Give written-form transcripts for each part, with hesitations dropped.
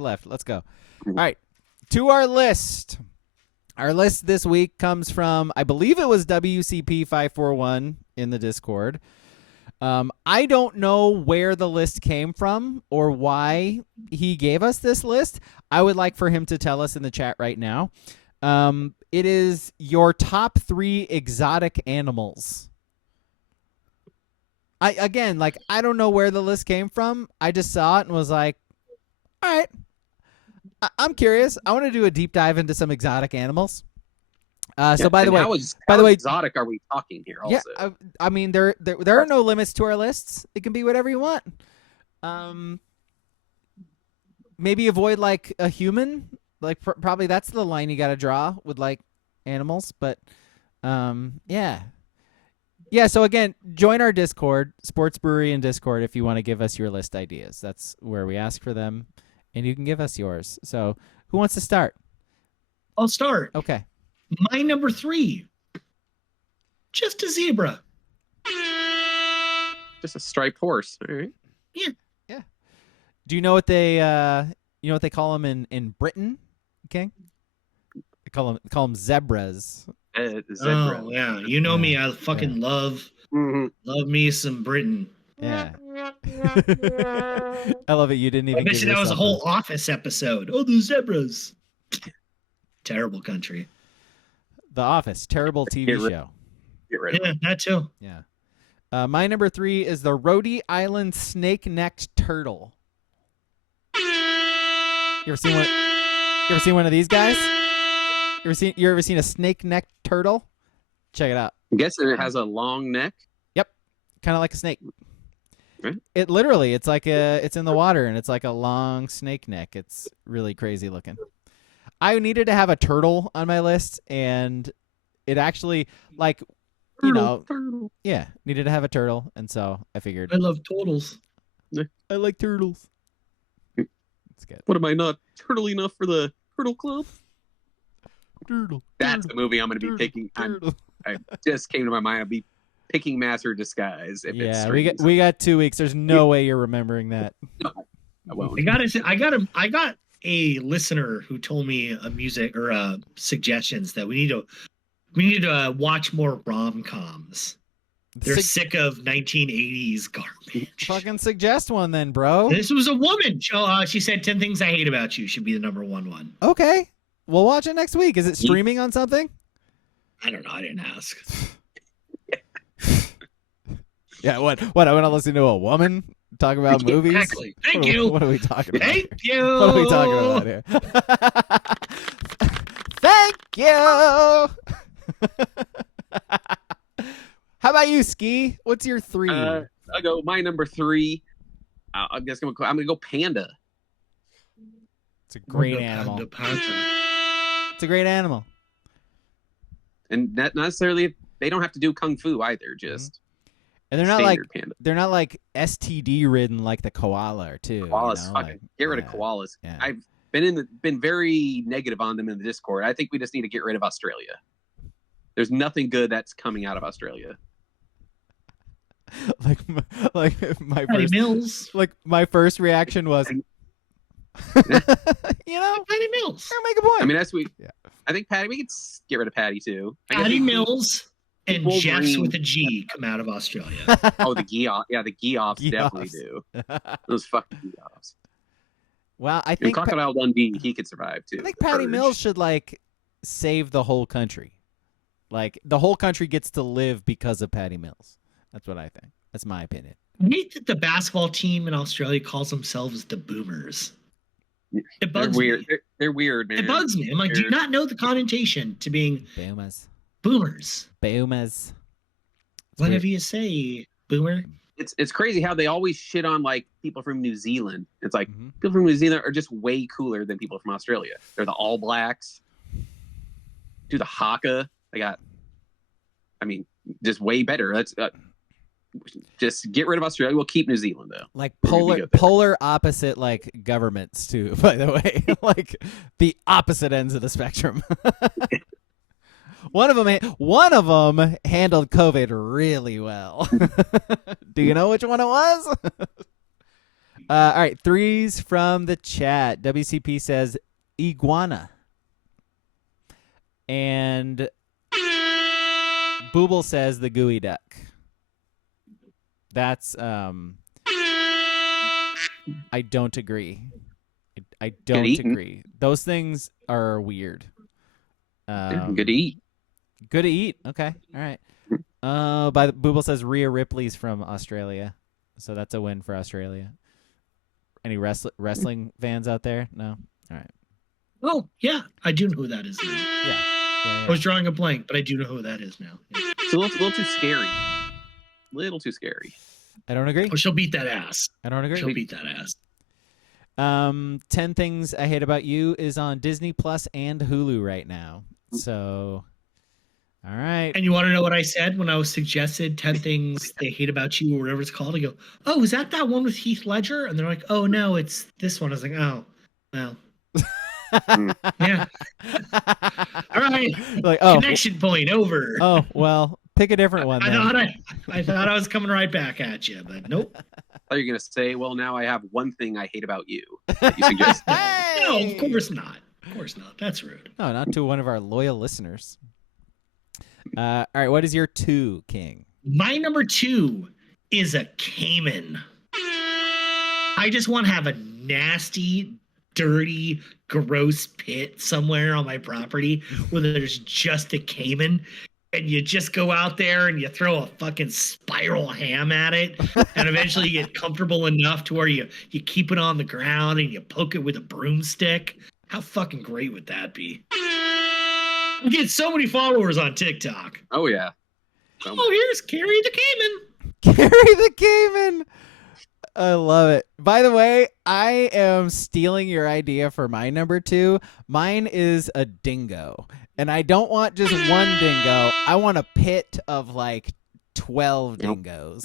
left. Let's go. All right. To our list. Our list this week comes from, I believe it was WCP 541 in the Discord. I don't know where the list came from or why he gave us this list. I would like for him to tell us in the chat right now. It is your top 3 exotic animals. I don't know where the list came from. I just saw it and was like, all right, I'm curious. I want to do a deep dive into some exotic animals. So by the way, how exotic are we talking here? Also, yeah, I mean there are no limits to our lists. It can be whatever you want. Maybe avoid like a human. Like probably that's the line you got to draw with like animals. But yeah. So again, join our Discord, Sports Brewery in Discord, if you want to give us your list ideas. That's where we ask for them, and you can give us yours. So who wants to start? I'll start. Okay. My number 3, just a zebra. Just a striped horse. All right. Yeah. Do you know what they call them in Britain? Okay. They call them zebras. Zebra. Oh yeah, you know me. I fucking love me some Britain. Yeah. I love it. You didn't even. I bet you that was a whole Office episode. Oh, the zebras. Terrible country. The Office, terrible TV show. Get rid of it. That too. Yeah. My number 3 is the Rhode Island snake-necked turtle. You ever seen one of these guys? You ever seen a snake-necked turtle? Check it out. I'm guessing it has a long neck. Yep, kind of like a snake. Right. It's like it's in the water and it's like a long snake neck. It's really crazy looking. I needed to have a turtle on my list, and it actually Turtle. Yeah, needed to have a turtle, and so I figured I love turtles. I like turtles. It's good. What am I not turtle enough for the Turtle Club? Turtle. That's the movie I'm going to be picking. I just came to my mind. I'll be picking Master of Disguise. We got 2 weeks. There's no way you're remembering that. No, I won't. I got a listener who told me a music or suggestions that we need to watch more rom-coms. They're sick of 1980s garbage. Fucking suggest one then, bro. This was a woman. She said 10 Things I Hate About You should be the number one. Okay. We'll watch it next week. Is it streaming on something? I don't know. I didn't ask. Yeah, what? I want to listen to a woman talk about movies? Exactly. Thank you. What are we talking about? Thank you. What are we talking about here? Thank you. How about you, Ski? What's your 3? I'll go. My number 3. I guess I'm gonna go panda. It's a great animal. It's a great animal. And not necessarily, they don't have to do kung fu either. Just and they're not like STD ridden like the koala too. Koalas, get rid of koalas. Yeah. I've been very negative on them in the Discord. I think we just need to get rid of Australia. There's nothing good that's coming out of Australia. My first reaction was, Patty Mills. Make a point. I mean, that's we. Yeah. I think Patty. We could get rid of Patty too. Patty Mills and Jeffs with a G come out of Australia. Oh, the Geoffs. Yeah, the Geoffs definitely do. Those fucking Geoffs. Well, I think Crocodile Dundee, he could survive too. I think Patty Mills should save the whole country. Like the whole country gets to live because of Patty Mills. That's what I think. That's my opinion. I hate that the basketball team in Australia calls themselves the Boomers. It bugs me. They're weird, man. It bugs me. I'm like, do you not know the connotation to being Boomers? Boomers. Whatever you say, Boomer. It's crazy how they always shit on people from New Zealand. It's like people from New Zealand are just way cooler than people from Australia. They're the All Blacks. Do the Haka. Just way better. That's just get rid of Australia. We'll keep New Zealand though. Like polar opposite governments too. By the way, the opposite ends of the spectrum. One of them handled COVID really well. Do you know which one it was? All right, threes from the chat. WCP says iguana. And Booble says the gooey duck. That's I don't agree. I don't agree. Those things are weird. Good to eat. Good to eat. Okay. All right. Booble says Rhea Ripley's from Australia. So that's a win for Australia. Any wrestling fans out there? No? All right. Oh, yeah. I do know who that is now. Yeah. I was drawing a blank, but I do know who that is now. Yeah. It's a little too scary. Little too scary. I don't agree. Oh, she'll beat that ass. I don't agree. She'll beat that ass. 10 Things I Hate About You is on Disney Plus and Hulu right now. So, all right. And you want to know what I said when I was suggested 10 Things They Hate About You or whatever it's called? I go, oh, is that one with Heath Ledger? And they're like, oh, no, it's this one. I was like, oh, well. Yeah. All right. Like, oh, connection point over. Oh, well, pick a different one. I thought I was coming right back at you, but nope. I thought you were gonna say, well, now I have one thing I hate about you. That you suggest. Hey! No, of course not. Of course not. That's rude. No, not to one of our loyal listeners. All right, what is your 2, King? My number 2 is a caiman. I just want to have a nasty, dirty, gross pit somewhere on my property where there's just a caiman, and you just go out there and you throw a fucking spiral ham at it, and eventually you get comfortable enough to where you keep it on the ground and you poke it with a broomstick. How fucking great would that be? I get so many followers on TikTok. Oh yeah. Here's Carrie the Caiman. Carrie the Caiman. I love it. By the way, I am stealing your idea for my number 2. Mine is a dingo. And I don't want just one dingo. I want a pit of like 12 dingoes.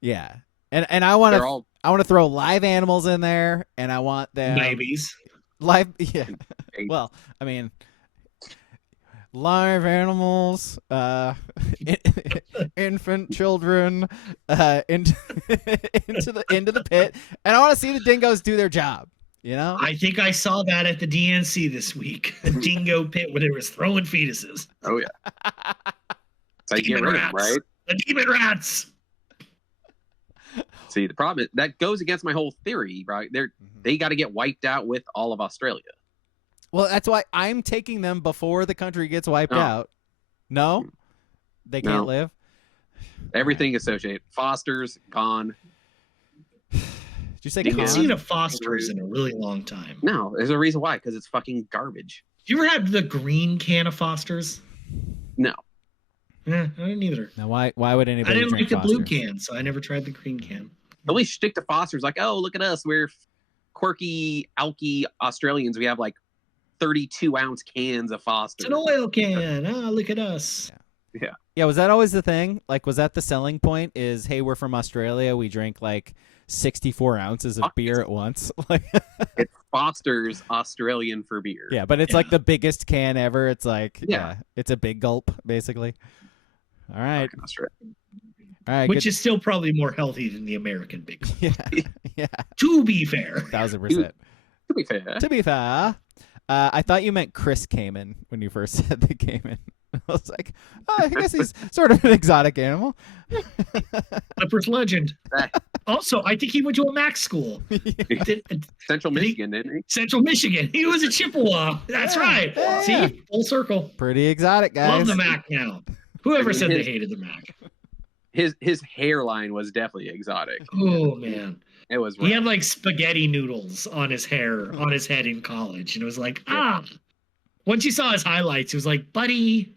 Yeah. And I want to throw live animals in there, and I want them babies. Yeah. Well, I mean, live animals, infant children, into the pit, and I want to see the dingoes do their job. You know, I think I saw that at the DNC this week. A dingo pit where they was throwing fetuses. Oh yeah, that's how you get rid of them, right? The demon rats. See, the problem is that goes against my whole theory, right? They got to get wiped out with all of Australia. Well, that's why I'm taking them before the country gets wiped out. No? They can't live? Everything associated. Fosters, gone. Did you say I haven't seen a Foster's in a really long time. No, there's a reason why, because it's fucking garbage. You ever had the green can of Foster's? No. Yeah, I didn't either. Now, why would anybody I didn't drink like the Foster's? blue can, so I never tried the green can. At least stick to Foster's. Like, oh, look at us. We're quirky, alky Australians. We have like 32-ounce cans of Foster's. It's an oil can. Oh, look at us. Yeah, was that always the thing? Like, was that the selling point is, hey, we're from Australia. We drink like 64 ounces of beer at once. It's Foster's Australian for beer. Yeah, but it's like the biggest can ever. It's like, it's a big gulp, basically. All right. All right. Which is still probably more healthy than the American big one. Yeah. To be fair. 1,000%. To be fair. I thought you meant Chris Cayman when you first said the Cayman. I was like, oh, I guess he's sort of an exotic animal. Clippers legend. Also, I think he went to a Mac school. Central Michigan, didn't he? Central Michigan. He was a Chippewa. That's right. Yeah. See? Full circle. Pretty exotic, guys. Love the Mac now. Whoever said they hated the Mac. His hairline was definitely exotic. Oh, man. It was rough. He had like spaghetti noodles on his hair, on his head in college. And it was like, Once you saw his highlights, it was like, buddy,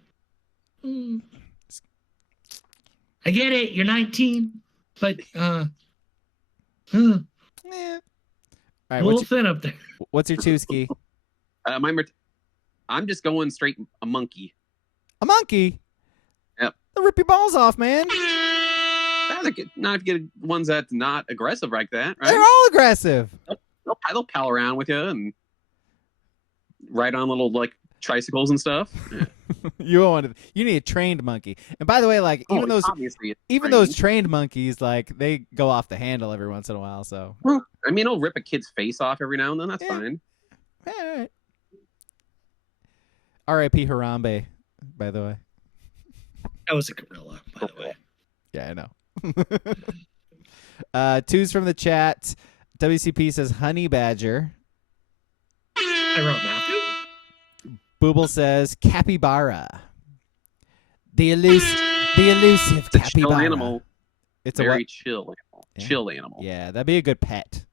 I get it. You're 19, but All right, a little thin up there. What's your 2, Ski? I'm just going straight a monkey. A monkey? Yep. They'll rip your balls off, man. Not if you get ones that's not aggressive like that, right? They're all aggressive. They'll pal around with you and ride on little like tricycles and stuff. Yeah. You need a trained monkey. And by the way, like even those trained monkeys, like they go off the handle every once in a while. So well, I mean, it'll rip a kid's face off every now and then. That's fine. All right. R.I.P. Harambe, by the way. That was a gorilla, by the way. Yeah, I know. Twos from the chat. WCP says honey badger. I wrote Matthew. Booble says capybara. The elusive capybara. Chill animal. It's very a what? chill animal. Yeah. Chill animal. Yeah, that'd be a good pet.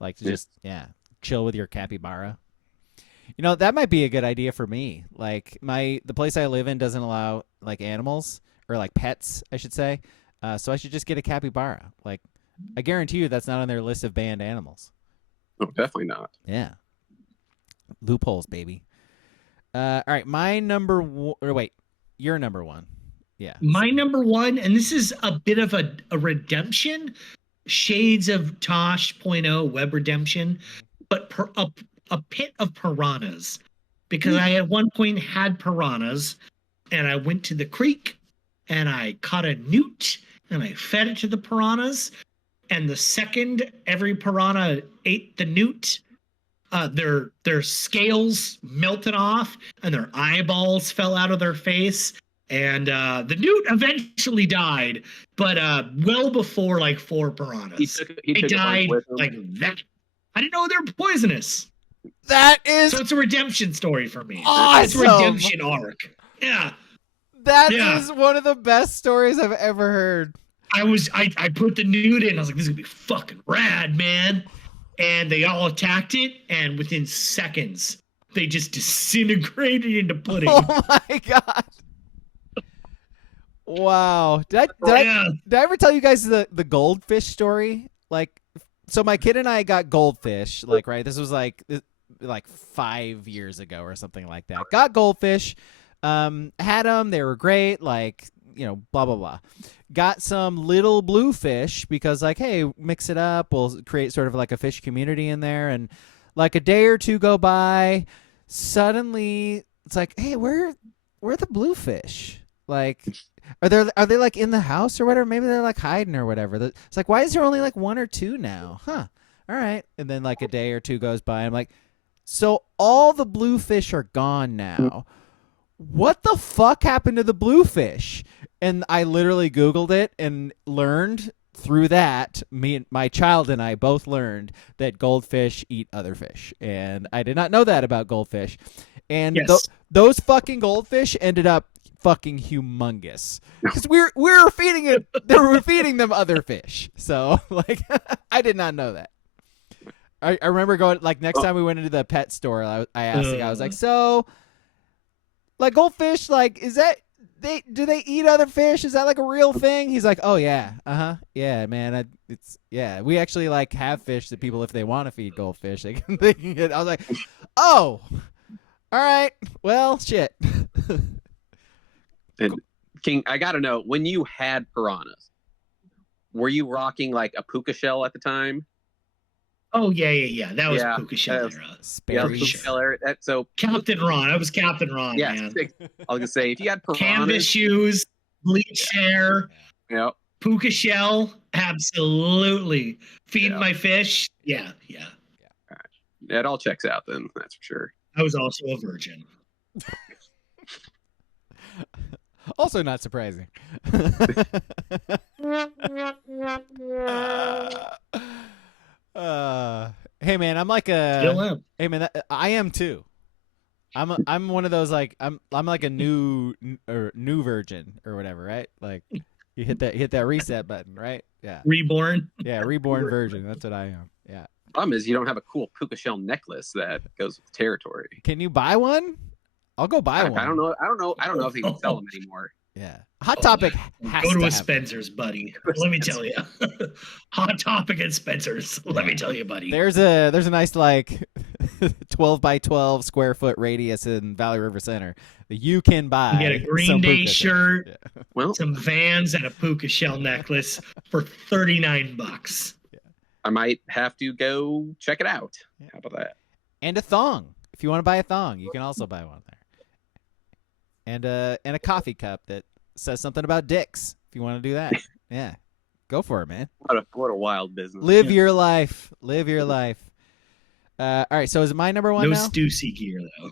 Like to just chill with your capybara. You know, that might be a good idea for me. Like the place I live in doesn't allow like animals or like pets, I should say. So I should just get a capybara. Like I guarantee you that's not on their list of banned animals. No, definitely not. Yeah. Loopholes, baby. All right, my number one. Or wait, your number one. Yeah. My number one, and this is a bit of a redemption, shades of Tosh.0 web redemption, but a pit of piranhas. Because I at one point had piranhas, and I went to the creek, and I caught a newt, and I fed it to the piranhas. And the second every piranha ate the newt, their scales melted off and their eyeballs fell out of their face. And the newt eventually died, but well before like 4 piranhas. He died like that. I didn't know they were poisonous. That is so it's a redemption story for me. Awesome. It's a redemption arc. Yeah. That is one of the best stories I've ever heard. I put the newt in. I was like, this is gonna be fucking rad, man. And they all attacked it, and within seconds, they just disintegrated into pudding. Oh my god! Wow. Did I ever tell you guys the goldfish story? Like, so my kid and I got goldfish. Like, right, this was like 5 years ago or something like that. Got goldfish. Had them. They were great. Like, you know, blah blah blah. Got some little bluefish because, like, hey, mix it up. We'll create sort of like a fish community in there. And like a day or two go by, suddenly it's like, hey, where are the bluefish? Like, are they like in the house or whatever? Maybe they're like hiding or whatever. It's like, why is there only like 1 or 2 now? Huh? All right. And then like a day or two goes by. I'm like, so all the bluefish are gone now. What the fuck happened to the bluefish? And I literally Googled it and learned through that, my child and I both learned that goldfish eat other fish. And I did not know that about goldfish. And those fucking goldfish ended up fucking humongous. Because we were feeding it, they were feeding them other fish. So, like, I did not know that. I remember going, like, next time we went into the pet store, I asked the guy, I was like, so, like, goldfish, like, is that... do they eat other fish? Is that like a real thing? He's like, oh yeah, yeah, man. We actually like have fish that people, if they want to feed goldfish, they can get. I was like, oh, all right, well, shit. And King, I gotta know, when you had piranhas, were you rocking like a puka shell at the time? Oh yeah. That was puka shell era. Puka shell era. So Captain Ron. I was Captain Ron. Yeah, man. I was gonna say, if you had piranhas, canvas shoes, bleach hair, puka shell, absolutely. Feed my fish. Yeah. All right. It all checks out then. That's for sure. I was also a virgin. Also not surprising. Hey man, I'm like a. Hey man, I am too. I'm one of those like I'm like a new virgin or whatever, right? Like you hit that reset button, right? Yeah. Reborn. Yeah, reborn virgin. That's what I am. Yeah. Problem is you don't have a cool puka shell necklace that goes with territory. Can you buy one? I'll go buy one. I don't know if they can sell them anymore. Yeah. Hot Topic has go to a Spencer's, buddy. Let me tell you. Hot Topic at Spencer's. Let me tell you, buddy. There's a nice like 12 by 12 square foot radius in Valley River Center that you can buy. You get a Green Day shirt, well, some Vans, and a puka shell necklace for $39. Yeah. I might have to go check it out. How about that? And a thong. If you want to buy a thong, you can also buy one there. and a coffee cup that says something about dicks. If you want to do that, yeah, go for it, man. What a wild business. Live your life. Live your life. All right. So is it my number one No now? Stussy gear though.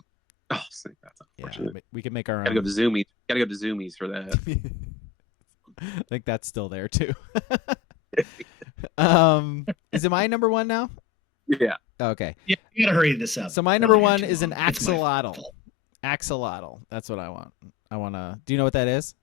Oh, sick. That's unfortunate. Yeah, we can make our Gotta own. go to Zoomies. Gotta go to Zoomies for that. I think that's still there too. Is it my number one now? Yeah. Okay. Yeah, you gotta hurry this up. So my number one Too is an long. It's my axolotl. fault. Axolotl. That's what I want. I want to. Do you know what that is?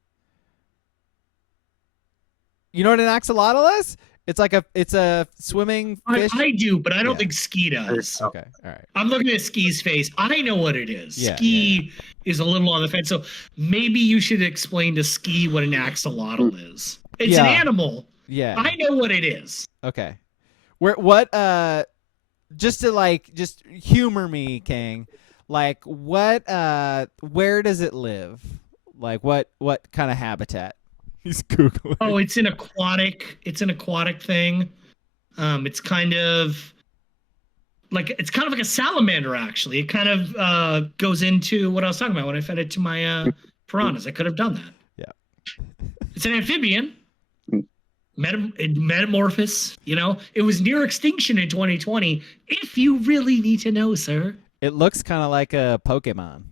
You know what an axolotl is? It's like it's a swimming fish. I do, but I don't Yeah. think Ski does. Okay. All right. I'm looking at Ski's face. I know what it is. Yeah, Ski is a little on the fence. So maybe you should explain to Ski what an axolotl is. It's an Yeah. animal. Yeah. I know what it is. Okay. Just humor me, King. Like where does it live? Like what kind of habitat? He's Googling. Oh, it's an aquatic thing. It's kind of like a salamander actually. It kind of goes into what I was talking about when I fed it to my piranhas. I could have done that. Yeah. It's an amphibian. Metamorphosis, it was near extinction in 2020. If you really need to know, sir. It looks kind of like a Pokemon,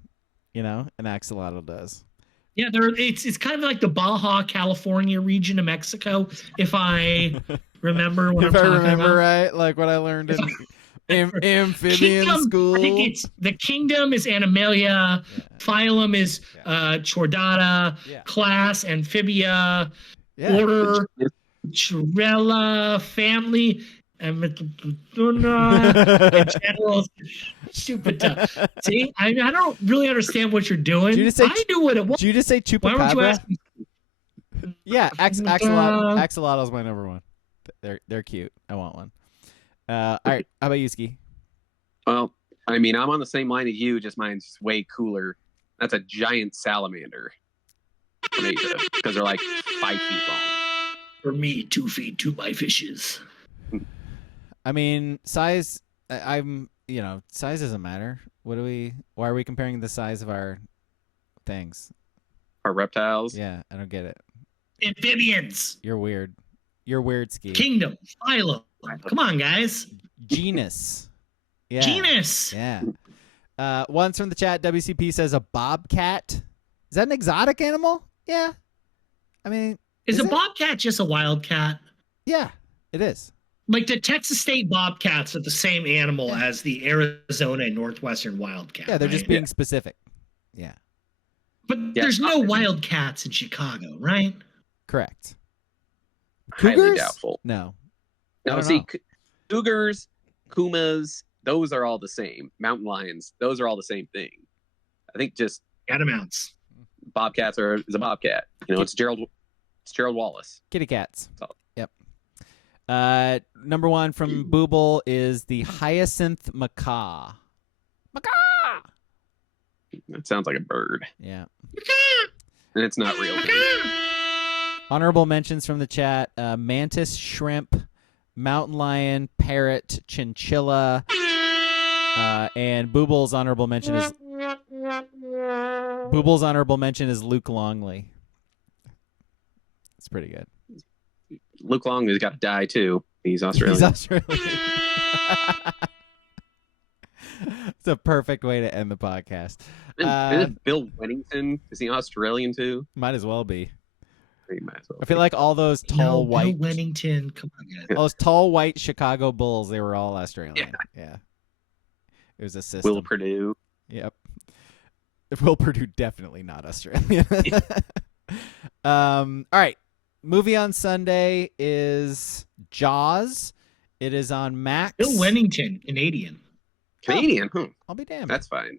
an axolotl does. Yeah, it's kind of like the Baja California region of Mexico, if I remember what I'm talking about. If I remember right, like what I learned in amphibian school. I think it's the kingdom is Animalia, phylum is Chordata, class Amphibia, order Chirella, family, and general. Stupid tough. See, I don't really understand what you're doing. I knew what it was. Did you just say chupacabra? Why would you ask me? Yeah, axolotl is my number one. They're cute. I want one. All right, how about you, Ski? Well, I mean, I'm on the same line as you. Just mine's way cooler. That's a giant salamander. Because they're like 5 feet long. For me, 2 feet to my fishes. I mean, size. Size doesn't matter. Why are we comparing the size of our things? Our reptiles. Yeah, I don't get it. Amphibians. You're weird. You're weird, Ski. Kingdom. Phylum. Come on, guys. Genus. Yeah. Genus. Yeah. Once from the chat, WCP says a bobcat. Is that an exotic animal? Yeah. I mean, is a bobcat just a wildcat? Yeah, it is. Like the Texas State Bobcats are the same animal as the Arizona and Northwestern Wildcat. Yeah, they're just being specific. Yeah. But there's no Wildcats in Chicago, right? Correct. Highly Cougars? doubtful. No. No, see, cougars, pumas, those are all the same. Mountain lions, those are all the same thing. I think just catamounts. Bobcats is a bobcat. It's Gerald Wallace. Kitty cats. Yep. Number one from Booble is the hyacinth macaw. Macaw. That sounds like a bird. Yeah. And it's not real. Honorable mentions from the chat: mantis, shrimp, mountain lion, parrot, chinchilla, and Booble's honorable mention is Luke Longley. It's pretty good. Luke Longley's got to die too. He's Australian. He's Australian. It's a perfect way to end the podcast. Isn't Bill Wennington? Is he Australian too? Might as well be. He might as well I feel like all those tall white Bill Wennington. Come on, guys. all those tall white Chicago Bulls, they were all Australian. Yeah. It was a system. Will Purdue. Yep. Will Purdue definitely not Australian. All right. Movie on Sunday is Jaws. It is on Max. Bill Wennington, Canadian. Canadian? Huh. I'll be damned. That's fine.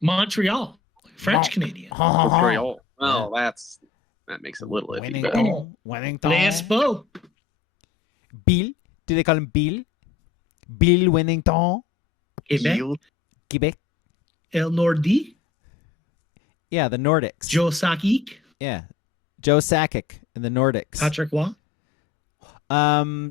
Montreal. French Canadian. Montreal. Well, that makes it a little iffy. But... Wennington. Les Beaux. Bill. Do they call him Bill? Bill Wennington. Quebec. El Nordi. Yeah, the Nordics. Joe Sakic. Yeah. Joe Sakic in the Nordics. Patrick Waugh.